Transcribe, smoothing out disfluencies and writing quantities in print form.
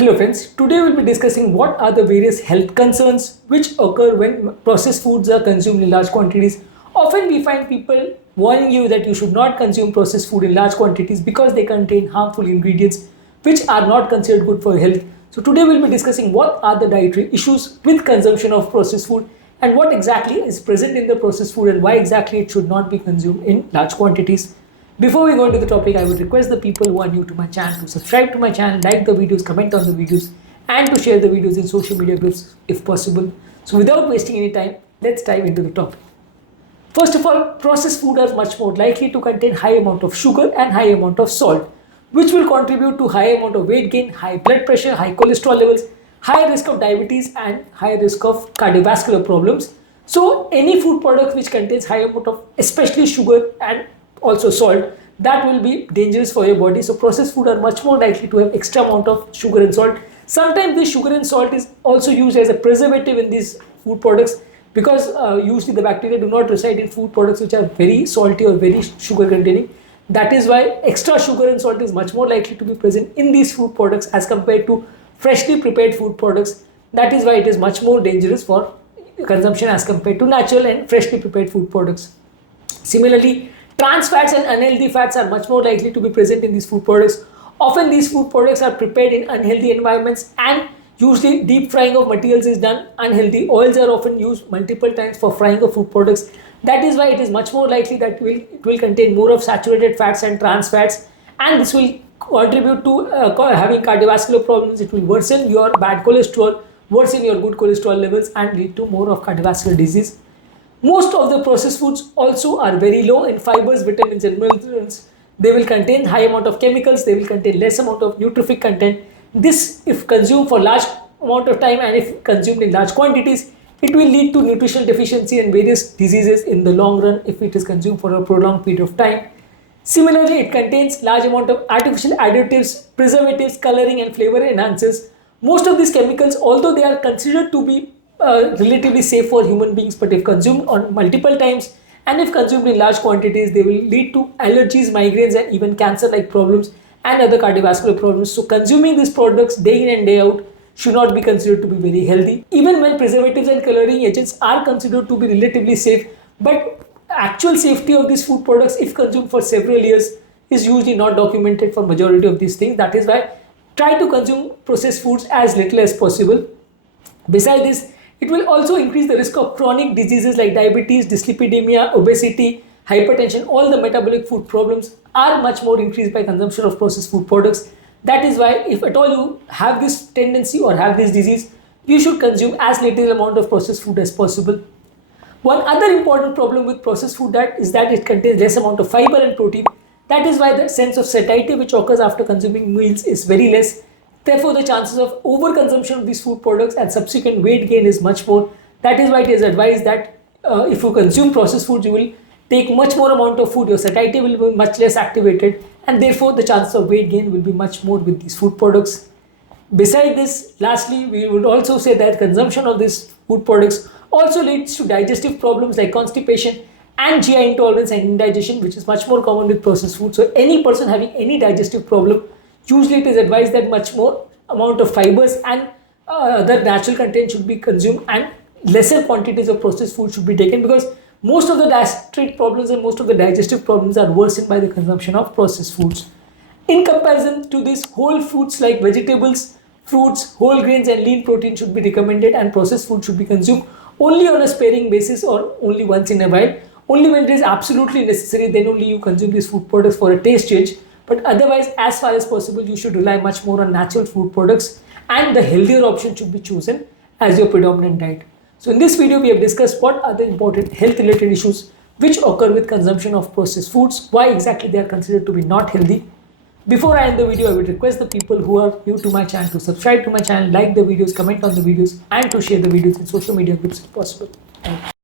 Hello friends, today we'll be discussing what are the various health concerns which occur when processed foods are consumed in large quantities. Often we find people warning you that you should not consume processed food in large quantities because they contain harmful ingredients which are not considered good for health. So today we'll be discussing what are the dietary issues with consumption of processed food and what exactly is present in the processed food and why exactly it should not be consumed in large quantities. Before we go into the topic, I would request the people who are new to my channel to subscribe to my channel, like the videos, comment on the videos, and to share the videos in social media groups if possible. So without wasting any time, let's dive into the topic. First of all, processed food are much more likely to contain high amount of sugar and high amount of salt, which will contribute to high amount of weight gain, high blood pressure, high cholesterol levels, high risk of diabetes, and high risk of cardiovascular problems. So any food product which contains high amount of especially sugar and also salt, that will be dangerous for your body. So processed food are much more likely to have extra amount of sugar and salt. Sometimes this sugar and salt is also used as a preservative in these food products because usually the bacteria do not reside in food products which are very salty or very sugar containing. That is why extra sugar and salt is much more likely to be present in these food products as compared to freshly prepared food products. That is why it is much more dangerous for consumption as compared to natural and freshly prepared food products. Similarly, trans fats and unhealthy fats are much more likely to be present in these food products. Often these food products are prepared in unhealthy environments and usually deep frying of materials is done unhealthy. Oils are often used multiple times for frying of food products. That is why it is much more likely that it will contain more of saturated fats and trans fats, and this will contribute to having cardiovascular problems. It will worsen your bad cholesterol, worsen your good cholesterol levels, and lead to more of cardiovascular disease. Most of the processed foods also are very low in fibers, vitamins and minerals. They will contain high amount of chemicals, they will contain less amount of nutrific content. This, if consumed for large amount of time and if consumed in large quantities, it will lead to nutritional deficiency and various diseases in the long run if it is consumed for a prolonged period of time. Similarly, it contains large amount of artificial additives, preservatives, coloring and flavor enhancers. Most of these chemicals, although they are considered to be relatively safe for human beings, but if consumed on multiple times and if consumed in large quantities, they will lead to allergies, migraines and even cancer-like problems and other cardiovascular problems. So consuming these products day in and day out should not be considered to be very healthy. Even when preservatives and coloring agents are considered to be relatively safe, but actual safety of these food products if consumed for several years is usually not documented for majority of these things. That is why try to consume processed foods as little as possible. Besides this, it will also increase the risk of chronic diseases like diabetes, dyslipidemia, obesity, hypertension. All the metabolic food problems are much more increased by consumption of processed food products. That is why if at all you have this tendency or have this disease, you should consume as little amount of processed food as possible. One other important problem with processed food is that it contains less amount of fiber and protein. That is why the sense of satiety which occurs after consuming meals is very less. Therefore, the chances of overconsumption of these food products and subsequent weight gain is much more. That is why it is advised that if you consume processed foods, you will take much more amount of food. Your satiety will be much less activated, and therefore the chances of weight gain will be much more with these food products. Besides this, lastly, we would also say that consumption of these food products also leads to digestive problems like constipation and GI intolerance and indigestion, which is much more common with processed food. So any person having any digestive problem, usually it is advised that much more amount of fibers and other natural content should be consumed and lesser quantities of processed food should be taken, because most of the gastric problems and most of the digestive problems are worsened by the consumption of processed foods. In comparison to this, whole foods like vegetables, fruits, whole grains and lean protein should be recommended, and processed food should be consumed only on a sparing basis or only once in a while. Only when it is absolutely necessary, then only you consume these food products for a taste change. But otherwise, as far as possible, you should rely much more on natural food products, and the healthier option should be chosen as your predominant diet. So in this video, we have discussed what are the important health related issues which occur with consumption of processed foods, why exactly they are considered to be not healthy. Before I end the video, I would request the people who are new to my channel to subscribe to my channel, like the videos, comment on the videos, and to share the videos in social media groups if possible. Thank you.